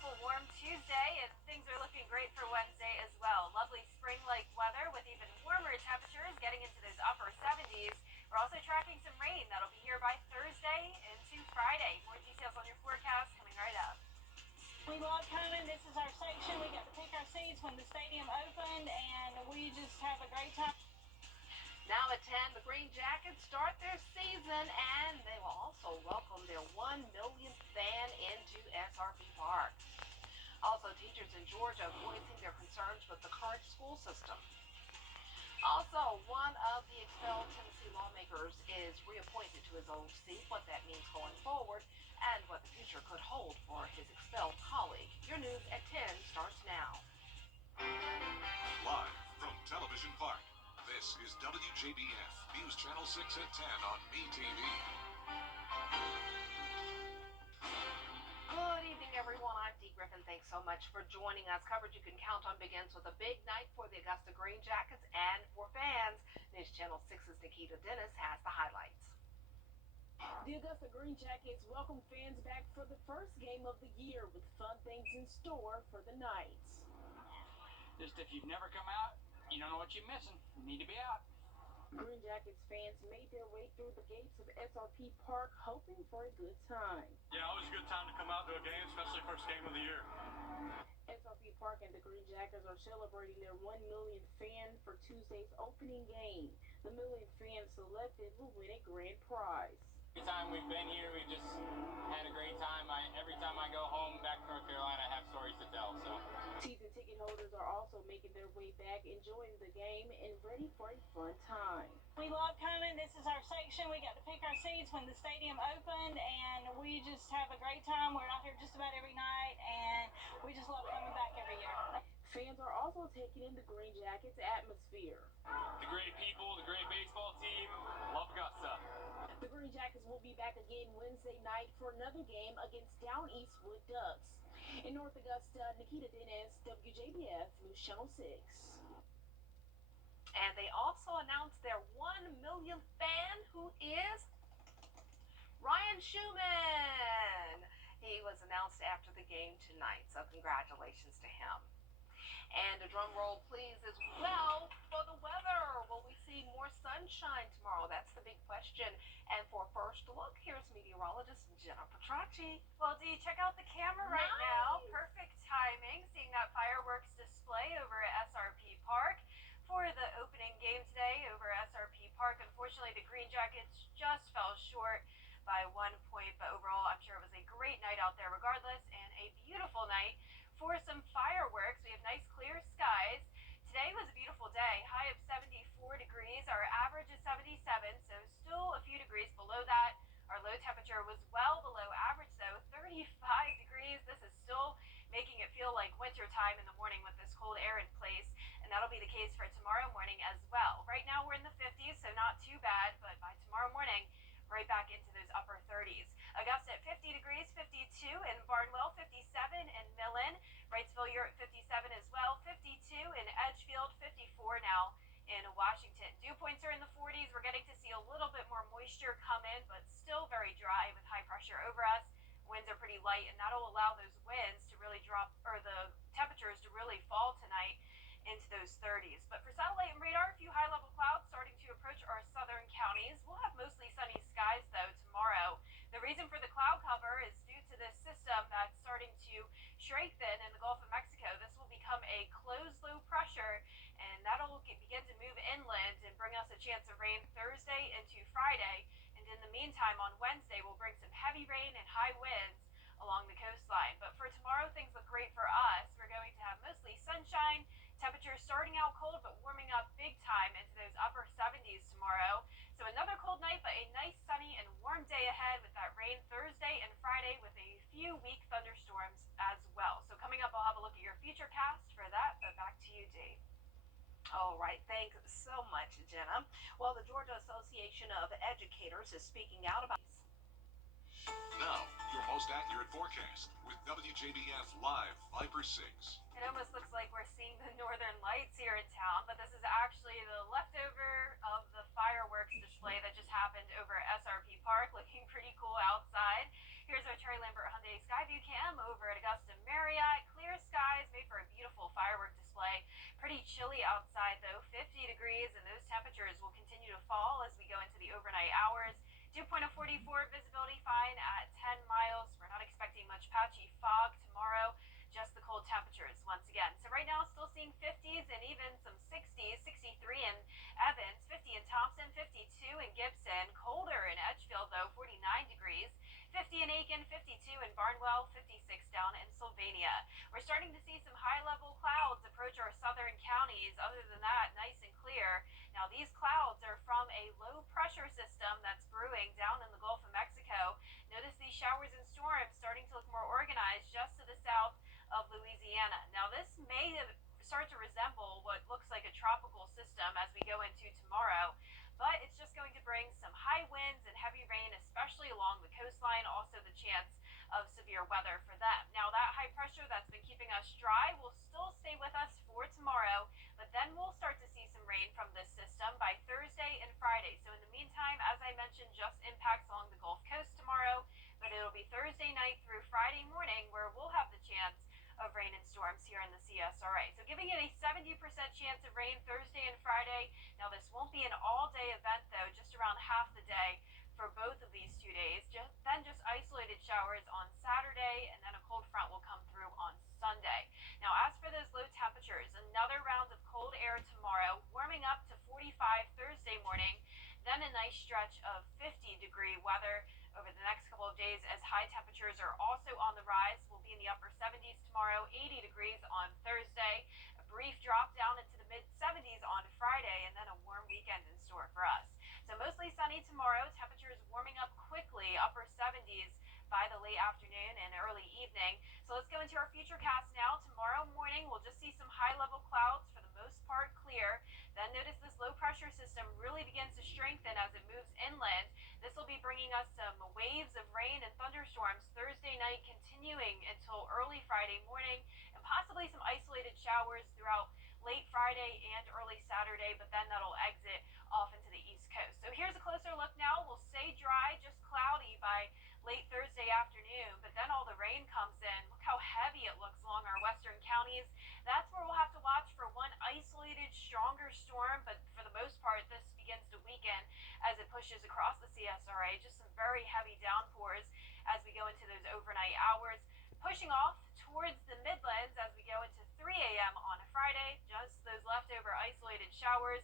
beautiful warm Tuesday, and things are looking great for Wednesday as well. Lovely spring-like weather with even warmer temperatures getting into those upper 70s. We're also tracking some rain that'll be here by Thursday into Friday. More details on your forecast coming right up. We love coming. This is our section. We got to pick our seats when the stadium opened, and we just have a great time. Now at 10, the Green Jackets start their season, and they will also welcome their 1 millionth fan into SRP Park. Also, teachers in Georgia voicing their concerns with the current school system. Also, one of the expelled Tennessee lawmakers is reappointed to his old seat, what that means going forward, and what the future could hold for his expelled colleague. Your news at 10 starts now. Live from Television Park, this is WJBF, News Channel 6 at 10 on MeTV. Good evening, everyone. I'm Dee Griffin. Thanks so much for joining us. Coverage you can count on begins with a big night for the Augusta Green Jackets and for fans. News Channel 6's Nikita Dennis has the highlights. The Augusta Green Jackets welcome fans back for the first game of the year with fun things in store for the Knights. Just if you've never come out, you don't know what you're missing. You need to be out. Green Jackets fans made their way through the gates of SRP Park hoping for a good time. Yeah, always a good time to come out to a game, especially first game of the year. SRP Park and the Green Jackets are celebrating their 1 millionth fan for Tuesday's opening game. The millionth fan selected will win a grand prize. Every time we've been here, we've just had a great time. Every time I go home back to North Carolina, I have stories to tell. So, season ticket holders are also making their way back, enjoying the game and ready for a fun time. We love coming. This is our section. We got to pick our seats when the stadium opened, and we just have a great time. We're out here just about every night, and we just love coming back every year. Fans are also taking in the Green Jackets atmosphere. The great people, the great baseball team, love Augusta. The Green Jackets will be back again Wednesday night for another game against Down Eastwood Ducks. In North Augusta, Nikita Dennis, WJBF, News Channel 6. And they also announced their 1 millionth fan, who is Ryan Schumann. He was announced after the game tonight, so congratulations to him. And a drum roll, please, as well for the weather. Will we see more sunshine tomorrow? That's the big question. And for first look, here's meteorologist Jenna Petracci. Well, Dee, check out the camera right now. Perfect timing, seeing that fireworks display over at SRP Park for the opening game today over at SRP Park. Unfortunately, the Green Jackets just fell short by 1 point, but overall, I'm sure it was a great night out there regardless, and a beautiful night for some fireworks. We have nice clear skies. Today was a beautiful day, high of 74 degrees. Our average is 77, so still a few degrees below that. Our low temperature was well below average, though, 35 degrees. This is still making it feel like winter time in the morning with this cold air in place, and that'll be the case for tomorrow morning as well. Right now we're in the 50s, so not too bad, but by tomorrow morning, right back into those upper 30s. Augusta at 50 degrees, 52 in Barnwell, 57 in Millen. Wrightsville, you're at 57 as well, 52 in Edgefield, 54 now in Washington. Dew points are in the 40s. We're getting to see a little bit more moisture come in, but still very dry with high pressure over us. Winds are pretty light, and that'll allow those winds to really drop, or the temperatures to really fall tonight into those 30s. But for satellite and radar, a few high-level clouds starting to approach our southern counties. We'll have mostly sunny skies, though, tomorrow. The reason for the cloud cover is due to this system that's starting to strengthen in the Gulf of Mexico. This will become a closed low pressure, and that'll begin to move inland and bring us a chance of rain Thursday into Friday. And in the meantime, on Wednesday, we'll bring some heavy rain and high winds along the coastline. But for tomorrow, things look great for us. We're going to have mostly sunshine. Temperatures starting out cold, but warming up big time into those upper 70s tomorrow. So another cold night, but a nice sunny and warm day ahead with that rain Thursday and Friday with a few weak thunderstorms as well. So coming up, I'll have a look at your future cast for that, but back to you, Dee. All right, thanks so much, Jenna. Well, the Georgia Association of Educators is speaking out about this. Now, your most accurate forecast with WJBF Live, Viper 6. It almost looks like we're seeing the northern lights here in town, but this is actually the leftover of the fireworks display that just happened over at SRP Park. Looking pretty cool outside. Here's our Terry Lambert Hyundai Skyview cam over at Augusta Marriott. overnight hours. Dew point of 44, visibility fine at 10 miles. We're not expecting much patchy fog tomorrow, just the cold temperatures once again. So right now still seeing 50s and even some 60s, 63 in Evans, 50 in Thompson, 52 in Gibson. Colder in Edgefield though, 49 degrees. 50 in Aiken, 52 in Barnwell, 56 down in Sylvania. We're starting to see some high-level clouds approach our southern counties. Other than that, nice and clear. Now these clouds are from a low-pressure system that's brewing down in the Gulf of Mexico. Notice these showers and storms starting to look more organized just to the south of Louisiana. Now this may start to resemble what looks like a tropical system as we go into tomorrow, but it's just going to bring some high winds and heavy rain, especially along the coastline, also the chance of severe weather for them. Now that high pressure that's been keeping us dry will still stay with us for tomorrow, but then we'll start to see some rain from this system by Thursday and Friday. So in the meantime, as I mentioned, just impacts along the Gulf Coast tomorrow, but it'll be Thursday night through Friday morning where we'll have the chance of rain and storms here in the CSRA. So giving it a 70% chance of rain Thursday and Friday. Now this won't be an all-day event though, just around half the day for both of these 2 days. Then just isolated showers on Saturday, and then a cold front will come through on Sunday. Now as for those low temperatures, another round of cold air tomorrow, warming up to 45 Thursday morning, then a nice stretch of 50-degree weather over the next couple of days as high temperatures are also on the rise. We'll be in the upper 70s tomorrow, 80 degrees on Thursday, a brief drop down into the mid-70s on Friday, and then a warm weekend in store for us. So mostly sunny tomorrow, temperatures warming up quickly, upper 70s by the late afternoon and early evening. So let's go into our futurecast now. Tomorrow morning, we'll just see some high-level clouds, for the most part clear. Then notice this low-pressure system really begins to strengthen as it moves inland. This will be bringing us some waves of rain and thunderstorms Thursday night, continuing until early Friday morning, and possibly some isolated showers throughout late Friday and early Saturday, but then that'll exit off into the East Coast. So here's a closer look now. We'll stay dry, just cloudy by late Thursday afternoon, but then all the rain comes in. Look how heavy it looks along our western counties. That's where we'll have to watch for one isolated, stronger storm, but for the most part, this begins to weaken as it pushes across the CSRA. Just some very heavy downpours as we go into those overnight hours, pushing off towards the Midlands as we go into 3 a.m. on a Friday. Just those leftover isolated showers,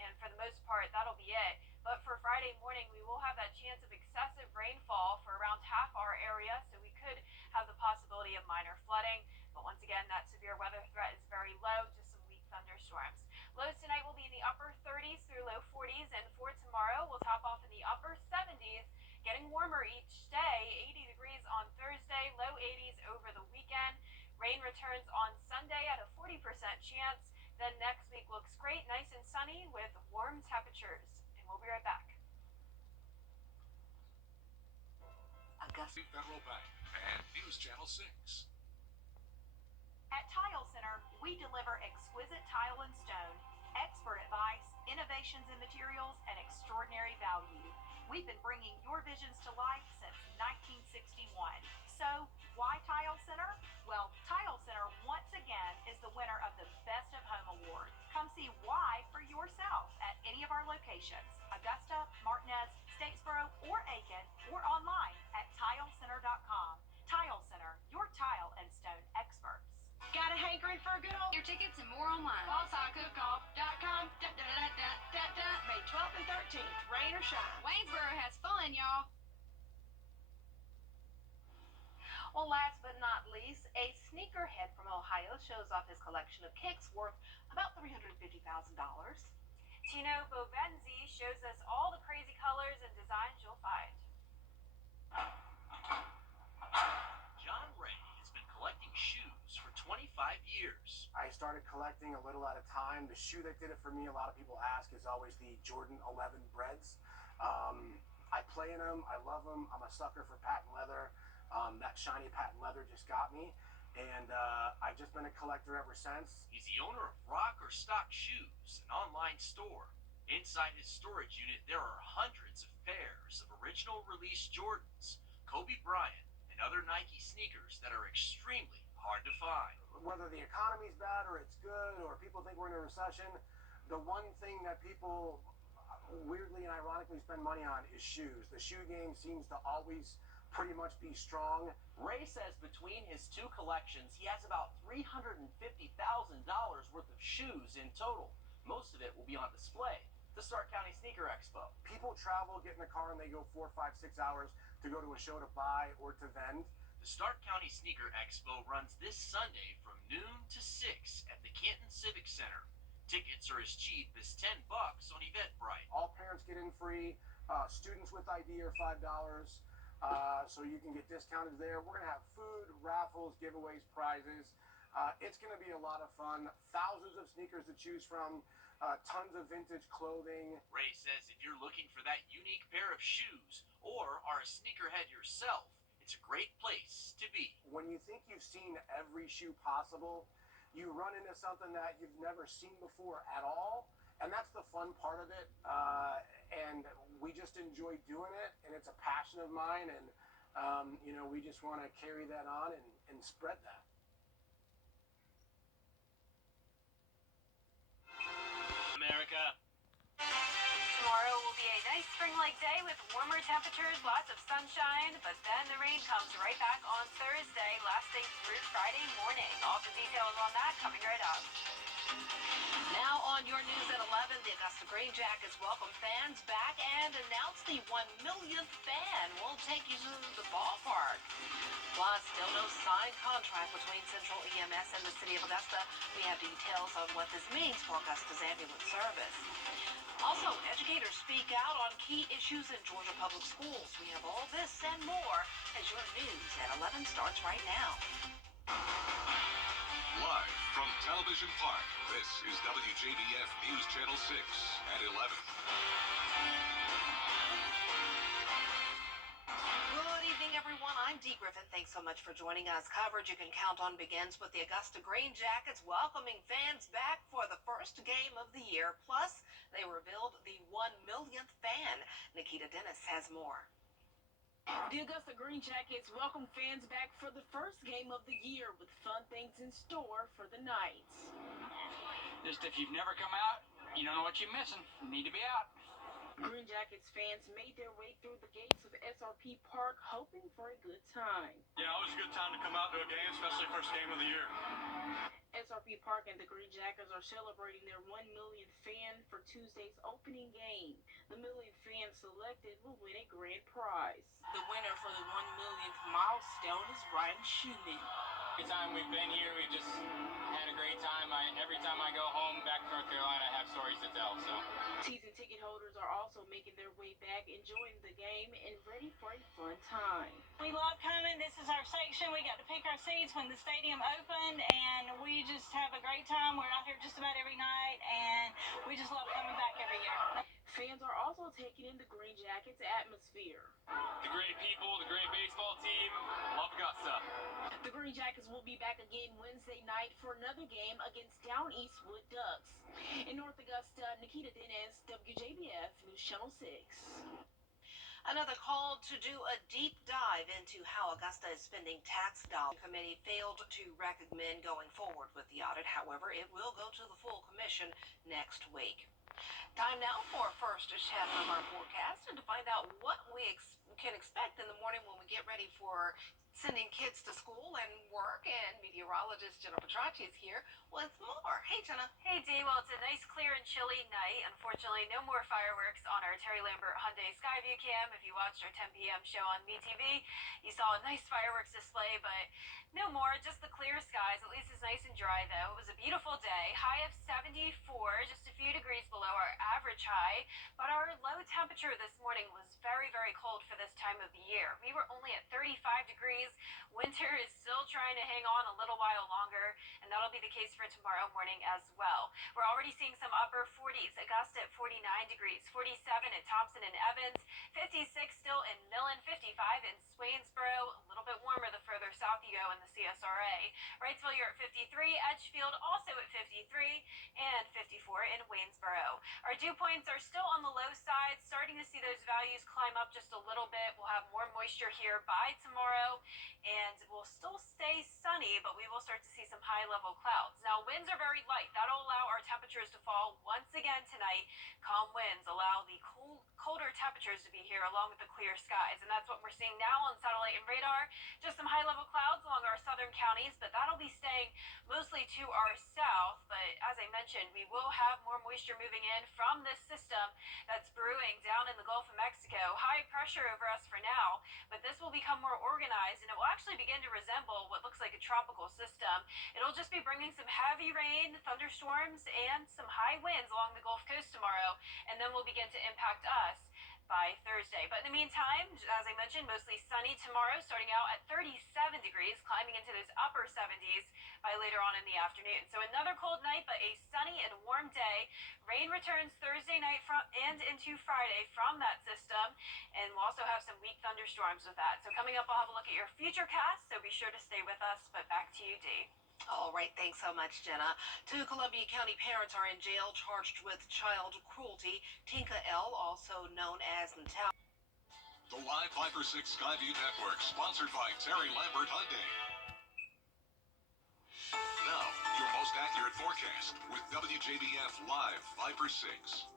and for the most part, that'll be it. But for Friday morning, we will have that chance of excessive rainfall for around half our area, so we could have the possibility of minor flooding. But once again, that severe weather threat is very low, just some weak thunderstorms. Lows tonight will be in the upper 30s through low 40s, and for tomorrow, we'll top off in the upper 70s, getting warmer each day, 80 degrees on Thursday, low 80s over the weekend. Rain returns on Sunday at a 40% chance. Then next week looks great, nice and sunny with warm temperatures. And we'll be right back. Augusta Federal Bank and News Channel 6. At Tile Center, we deliver exquisite tile and stone, expert advice, innovations in materials, and extraordinary value. We've been bringing your visions to life since 1961. So, why Tile Center? Well, Tile Center once again is the winner of the Best of Home Award. Come see why for yourself at any of our locations, Augusta, Martinez, Statesboro, or Aiken, or online at tilecenter.com. Tile Center, your tile and stone experts. Got a hankering for a good old... Your tickets and more online. BallsideCookoff.com. May 12th and 13th, rain or shine. Waynesboro has fun, y'all. Well, last but not least, a sneakerhead from Ohio shows off his collection of kicks worth about $350,000. Tino Bovenzi shows us all the crazy colors and designs you'll find. John Ray has been collecting shoes for 25 years. I started collecting a little at a time. The shoe that did it for me, a lot of people ask, is always the Jordan 11 Breads. I play in them. I love them. I'm a sucker for patent leather. That shiny patent leather just got me. And I've just been a collector ever since. He's the owner of Rock or Stock Shoes, an online store. Inside his storage unit, there are hundreds of pairs of original release Jordans, Kobe Bryant, and other Nike sneakers that are extremely hard to find. Whether the economy's bad or it's good, or people think we're in a recession, the one thing that people weirdly and ironically spend money on is shoes. The shoe game seems to always pretty much be strong. Ray says between his two collections, he has about $350,000 worth of shoes in total. Most of it will be on display at the Stark County Sneaker Expo. People travel, get in the car, and they go 4, 5, 6 hours to go to a show to buy or to vend. The Stark County Sneaker Expo runs this Sunday from noon to 6 at the Canton Civic Center. Tickets are as cheap as $10 on Eventbrite. All parents get in free. Students with ID are $5. So you can get discounted there. We're going to have food, raffles, giveaways, prizes. It's going to be a lot of fun. Thousands of sneakers to choose from. Tons of vintage clothing. Ray says if you're looking for that unique pair of shoes or are a sneakerhead yourself, it's a great place to be. When you think you've seen every shoe possible, you run into something that you've never seen before at all. And that's the fun part of it. And we just enjoy doing it. And it's a passion of mine. And, we just want to carry that on and spread that. America. Tomorrow will be a nice spring-like day with warmer temperatures, lots of sunshine, but then the rain comes right back on Thursday, lasting through Friday morning. All the details on that coming right up. Now on your news at 11, the Augusta Green Jackets welcome fans back and announce the 1 millionth fan will take you to the ballpark. Plus, still no signed contract between Central EMS and the City of Augusta. We have details on what this means for Augusta's ambulance service. Also, educators speak out on key issues in Georgia public schools. We have all this and more as your news at 11 starts right now. Live from Television Park, this is WJBF News Channel 6 at 11. Good evening, everyone. I'm Dee Griffin. Thanks so much for joining us. Coverage you can count on begins with the Augusta Green Jackets welcoming fans back for the first game of the year. Plus, they revealed the 1 millionth fan. Nikita Dennis has more. The Augusta Green Jackets welcome fans back for the first game of the year with fun things in store for the Knights. Just if you've never come out, you don't know what you're missing. You need to be out. Green Jackets fans made their way through the gates of SRP Park hoping for a good time. Yeah, always a good time to come out to a game, especially first game of the year. SRP Park and the Green Jackets are celebrating their 1 millionth fan for Tuesday's opening game. The millionth fan selected will win a grand prize. The winner for the 1 millionth milestone is Ryan Schumann. Every time we've been here, we've just had a great time. Every time I go home back to North Carolina, I have stories to tell. So Season ticket holders are also making their way back, enjoying the game, and ready for a fun time. We love coming. This is our section. We got to pick our seats when the stadium opened, and we just have a great time. We're out here just about every night, and we just love coming back every year. Fans are also taking in the Green Jackets atmosphere. the great people, the great baseball team, love Augusta. The Green Jackets will be back again Wednesday night for another game against Down Eastwood Ducks. In North Augusta, Nikita Dennis, WJBF News Channel 6. Another call to do a deep dive into how Augusta is spending tax dollars. The committee failed to recommend going forward with the audit. However, it will go to the full commission next week. Time now for our first check of our forecast and to find out what we can expect in the morning when we get ready for sending kids to school and work. And meteorologist Jenna Petracci is here with more. Hey, Jenna. Hey, Dee. Well, it's a nice, clear, and chilly night. Unfortunately, no more fireworks on our Terry Lambert Hyundai Skyview cam. If you watched our 10 p.m. show on MeTV, you saw a nice fireworks display, but no more. Just the clear skies. At least it's nice and dry, though. It was a beautiful day. High of 74, just a few degrees below our average high. But our low temperature this morning was very, very cold for this time of the year. We were only at 35 degrees. Winter is still trying to hang on a little while longer, and that'll be the case for tomorrow morning as well. We're already seeing some upper 40s. Augusta at 49 degrees, 47 at Thompson and Evans, 56 still in Millen, 55 in Swainsboro, a little bit warmer the further south you go in the CSRA. Wrightsville, you're at 53, Edgefield also at 53, and 54 in Waynesboro. Our dew points are still on the low side, starting to see those values values climb up just a little bit. We'll have more moisture here by tomorrow, and we'll still stay sunny, but we will start to see some high-level clouds. Now, winds are very light. That'll allow our temperatures to fall once again tonight. Calm winds allow the colder temperatures to be here along with the clear skies, and that's what we're seeing now on satellite and radar. Just some high-level clouds along our southern counties, but that'll be staying mostly to our south. But as I mentioned, we will have more moisture moving in from this system that's brewing down in the Gulf of Mexico. High pressure over us for now, but this will become more organized, and it will actually begin to resemble what looks like a tropical system. It'll just be bringing some heavy rain, thunderstorms, and some high winds along the Gulf Coast tomorrow, and then will begin to impact us by Thursday. But in the meantime, as I mentioned, mostly sunny tomorrow, starting out at 37 degrees, climbing into those upper 70s by later on in the afternoon. So another cold night, but a sunny and warm day. Rain returns Thursday night and into Friday from that system, and we'll also have some weak thunderstorms with that. So coming up, I'll have a look at your future cast, so be sure to stay with us. But back to you, Dee. All right, thanks so much, Jenna. Two Columbia County parents are in jail charged with child cruelty. Tinka L., also known as Natal. The Live 5 for 6 Skyview Network, sponsored by Terry Lambert Hyundai. Now, your most accurate forecast with WJBF Live 5 for 6.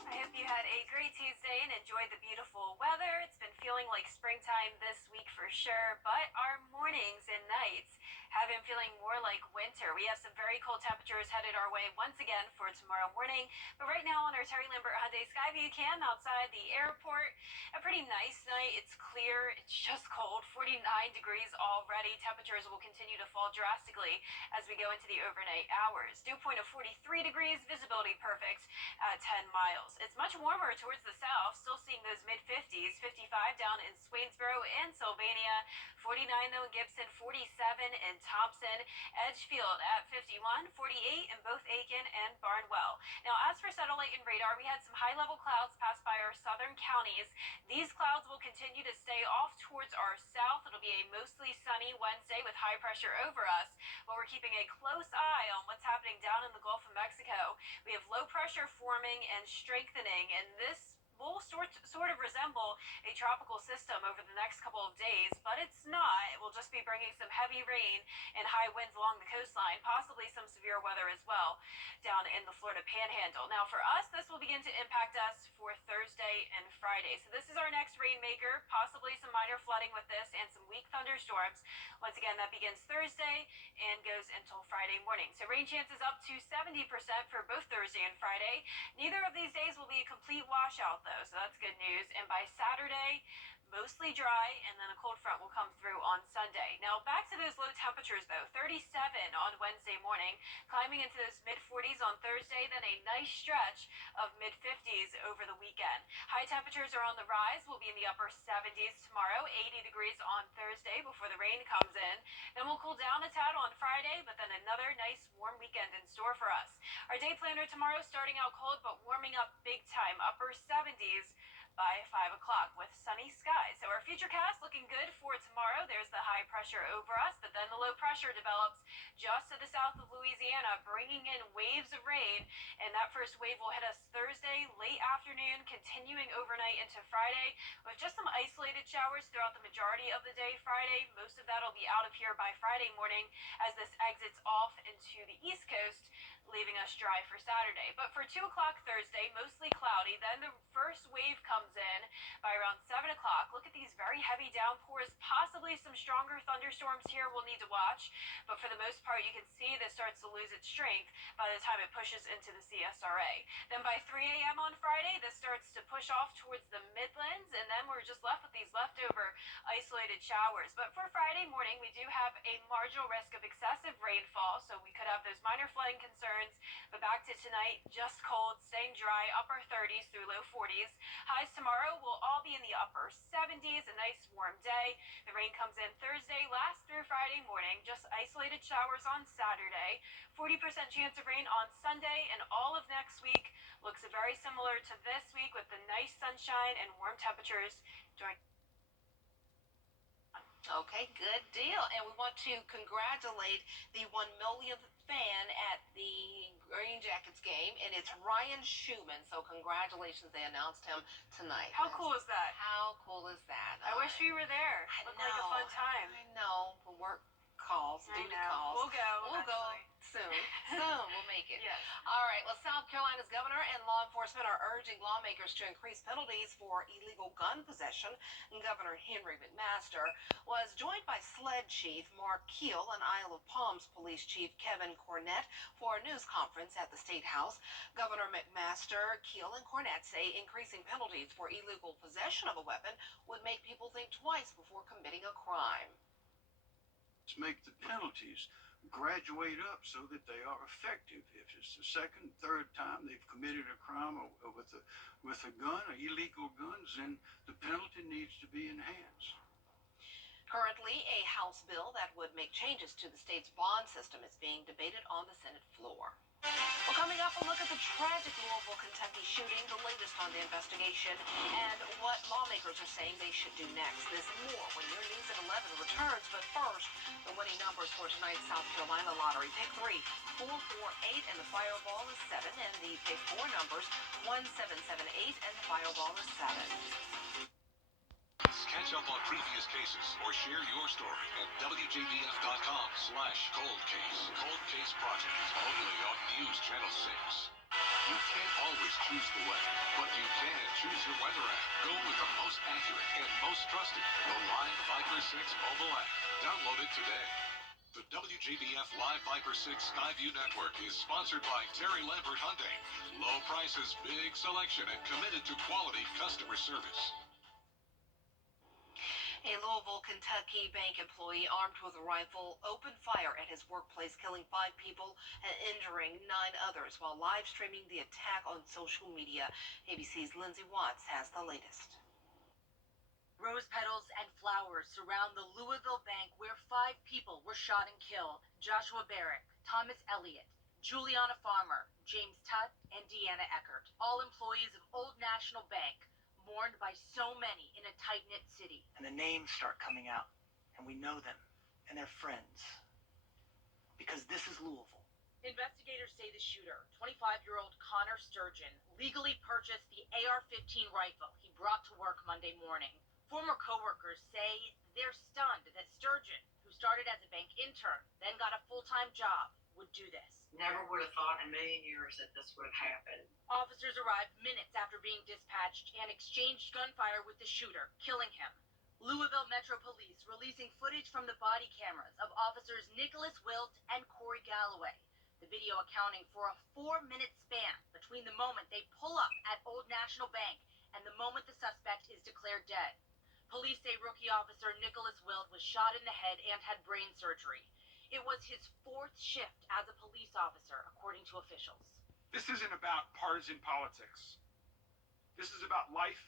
I hope you had a great Tuesday and enjoyed the beautiful weather. It's been feeling like springtime this week for sure, but our mornings and nights have been feeling more like winter. We have some very cold temperatures headed our way once again for tomorrow morning. But right now on our Terry Lambert Hyundai Skyview cam outside the airport, a pretty nice night. It's clear. It's just cold. 49 degrees already. Temperatures will continue to fall drastically as we go into the overnight hours. Dew point of 43 degrees. Visibility perfect at 10 miles. It's much warmer towards the south. Still seeing those mid-50s. 55 down in Swainsboro and Sylvania. 49 though in Gibson. 47 in Thompson. Edgefield at 51. 48 in both Aiken and Barnwell. Now, as for satellite and radar, we had some high-level clouds pass by our southern counties. These clouds will continue to stay off towards our south. It'll be a mostly sunny Wednesday with high pressure over us, but we're keeping a close eye on what's happening down in the Gulf of Mexico. We have low pressure forming and strengthening, and this will sort of resemble a tropical system over the next couple of days, but it's not. It will just be bringing some heavy rain and high winds along the coastline, possibly some severe weather as well down in the Florida Panhandle. Now for us, this will begin to impact us for Thursday and Friday. So this is our next rainmaker, possibly some minor flooding with this and some weak thunderstorms. Once again, that begins Thursday and goes until Friday morning. So rain chances up to 70% for both Thursday and Friday. Neither of these days will be a complete washout though, so that's good news. And by Saturday, mostly dry, and then a cold front will come through on Sunday. Now back to those low temperatures though, 37 on Wednesday morning, climbing into those mid-40s on Thursday, then a nice stretch of mid-50s over the weekend. High temperatures are on the rise. We'll be in the upper 70s tomorrow, 80 degrees on Thursday before the rain comes in. Then we'll cool down a tad on Friday, but then another nice warm weekend in store for us. Our day planner tomorrow starting out cold but warming up big time, upper 70s by 5 o'clock with sunny skies. So our futurecast looking good for tomorrow. There's the high pressure over us, but then the low pressure develops just to the south of Louisiana, bringing in waves of rain, and that first wave will hit us Thursday, late afternoon, continuing overnight into Friday, with just some isolated showers throughout the majority of the day Friday. Most of that will be out of here by Friday morning as this exits off into the East Coast, leaving us dry for Saturday. But for 2 o'clock Thursday, mostly cloudy. Then the first wave comes in by around 7 o'clock. Look at these very heavy downpours, possibly some stronger thunderstorms here we'll need to watch. But for the most part, you can see this starts to lose its strength by the time it pushes into the CSRA. Then by 3 a.m. on Friday, this starts to push off towards the Midlands, and then we're just left with these leftover isolated showers. But for Friday morning, we do have a marginal risk of excessive rainfall, so we could have those minor flooding concerns. But back to tonight, just cold, staying dry, upper 30s through low 40s. Highs tomorrow will all be in the upper 70s, a nice warm day. The rain comes in Thursday, lasts through Friday morning, just isolated showers on Saturday. 40% chance of rain on Sunday, and all of next week looks very similar to this week with the nice sunshine and warm temperatures during. Okay, good deal. And we want to congratulate the 1 millionth fan at the Green Jackets game, and it's Ryan Schumann. So congratulations, they announced him tonight. How cool is that? How cool is that? I wish we were there. I Looked like a fun time. I know. But work calls, duty calls. We'll go. We'll go eventually. soon. Soon we'll make it. Yes. All right. Well, South Carolina's governor and law enforcement are urging lawmakers to increase penalties for illegal gun possession. Governor Henry McMaster was joined by SLED Chief Mark Keel and Isle of Palms Police Chief Kevin Cornett for a news conference at the State House. Governor McMaster, Keel, and Cornett say increasing penalties for illegal possession of a weapon would make people think twice before committing a crime. To make the penalties graduate up so that they are effective. If it's the second, third time they've committed a crime with a gun, or illegal guns, then the penalty needs to be enhanced. Currently, a House bill that would make changes to the state's bond system is being debated on the Senate floor. Well, coming up, we'll look at the tragic Louisville, Kentucky shooting, the latest on the investigation, and what lawmakers are saying they should do next. This and more when your News at 11 returns. But first, the winning numbers for tonight's South Carolina lottery. Pick 3, 4, 4, 8, and the fireball is 7. And the pick 4 numbers, 1, 7, 7, 8, and the fireball is 7. Catch up on previous cases or share your story at WJBF.com/cold case. Cold Case Project, only on News Channel 6. You can't always choose the weather, but you can choose your weather app. Go with the most accurate and most trusted, the Live Viper 6 mobile app. Download it today. The WJBF Live Viper 6 Skyview Network is sponsored by Terry Lambert Hyundai. Low prices, big selection, and committed to quality customer service. A Louisville, Kentucky bank employee armed with a rifle opened fire at his workplace, killing 5 people and injuring 9 others while live streaming the attack on social media. ABC's Lindsay Watts has the latest. Rose petals and flowers surround the Louisville bank where 5 people were shot and killed. Joshua Barrick, Thomas Elliott, Juliana Farmer, James Tutt, and Deanna Eckert, all employees of Old National Bank, mourned by so many in a tight-knit city. And the names start coming out, and we know them, and they're friends. Because this is Louisville. Investigators say the shooter, 25-year-old Connor Sturgeon, legally purchased the AR-15 rifle he brought to work Monday morning. Former coworkers say they're stunned that Sturgeon, who started as a bank intern, then got a full-time job, would do this. Never would have thought in a million years that this would have happened. Officers arrived minutes after being dispatched and exchanged gunfire with the shooter, killing him. Louisville Metro Police releasing footage from the body cameras of officers Nicholas Wilt and Corey Galloway. The video accounting for a 4-minute span between the moment they pull up at Old National Bank and the moment the suspect is declared dead. Police say rookie officer Nicholas Wilt was shot in the head and had brain surgery. It was his 4th shift as a police officer, according to officials. This isn't about partisan politics. This is about life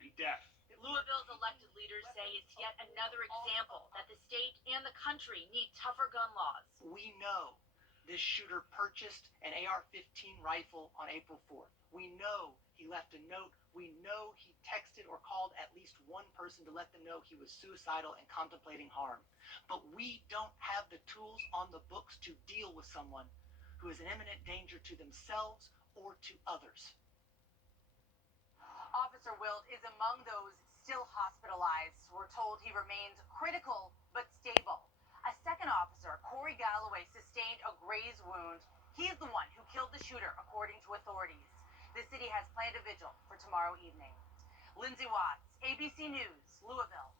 and death. Louisville's elected leaders say it's yet another example that the state and the country need tougher gun laws. We know this shooter purchased an AR-15 rifle on April 4th. We know he left a note. We know he texted or called at least one person to let them know he was suicidal and contemplating harm. But we don't have the tools on the books to deal with someone who is an imminent danger to themselves or to others. Officer Wilt is among those still hospitalized. We're told he remains critical but stable. A second officer, Corey Galloway, sustained a graze wound. He is the one who killed the shooter, according to authorities. The city has planned a vigil for tomorrow evening. Lindsay Watts, ABC News, Louisville.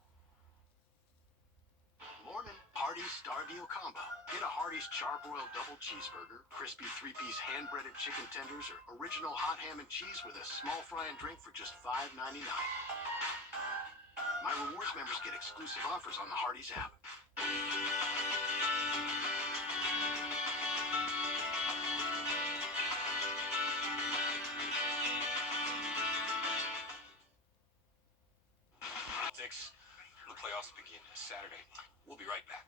Morning. Hardee's Star Deal Combo. Get a Hardee's Charbroiled Double Cheeseburger, crispy 3-piece hand-breaded chicken tenders, or original hot ham and cheese with a small fry and drink for just $5.99. My rewards members get exclusive offers on the Hardee's app. The playoffs begin Saturday. We'll be right back.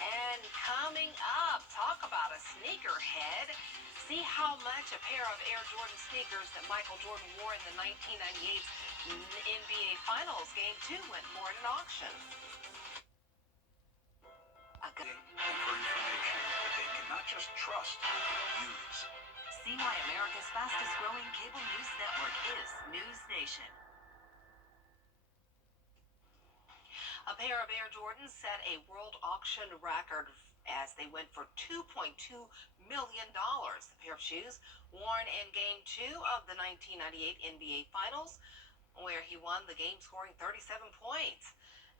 And coming up, talk about a sneakerhead. See how much a pair of Air Jordan sneakers that Michael Jordan wore in the 1998 NBA Finals Game 2 went for in an auction. just trust. Use. See why America's fastest growing cable news network is News Nation. A pair of Air Jordans set a world auction record as they went for $2.2 million. The pair of shoes worn in Game 2 of the 1998 NBA Finals, where he won the game scoring 37 points.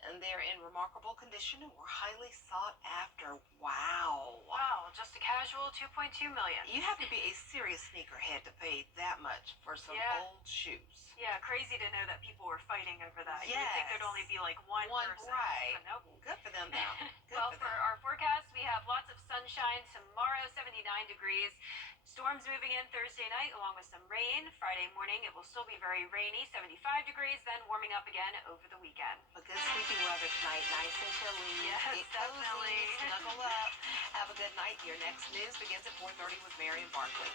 And they're in remarkable condition and were highly sought after. Wow. Wow, just a casual $2.2 million. You have to be a serious sneakerhead to pay that much for some old shoes. Yeah, crazy to know that people were fighting over that. Yes. You'd think there'd only be like one person. Right. But nope. Good for them, though. Well, for our forecast, we have lots of sunshine tomorrow, 79 degrees. Storms moving in Thursday night along with some rain. Friday morning, it will still be very rainy, 75 degrees, then warming up again over the weekend. A good sleeping weather tonight, nice and chilly. Yes, Get definitely. cozy, snuggle up. Have a good night. Your next news begins at 4:30 with Mary and Barkley.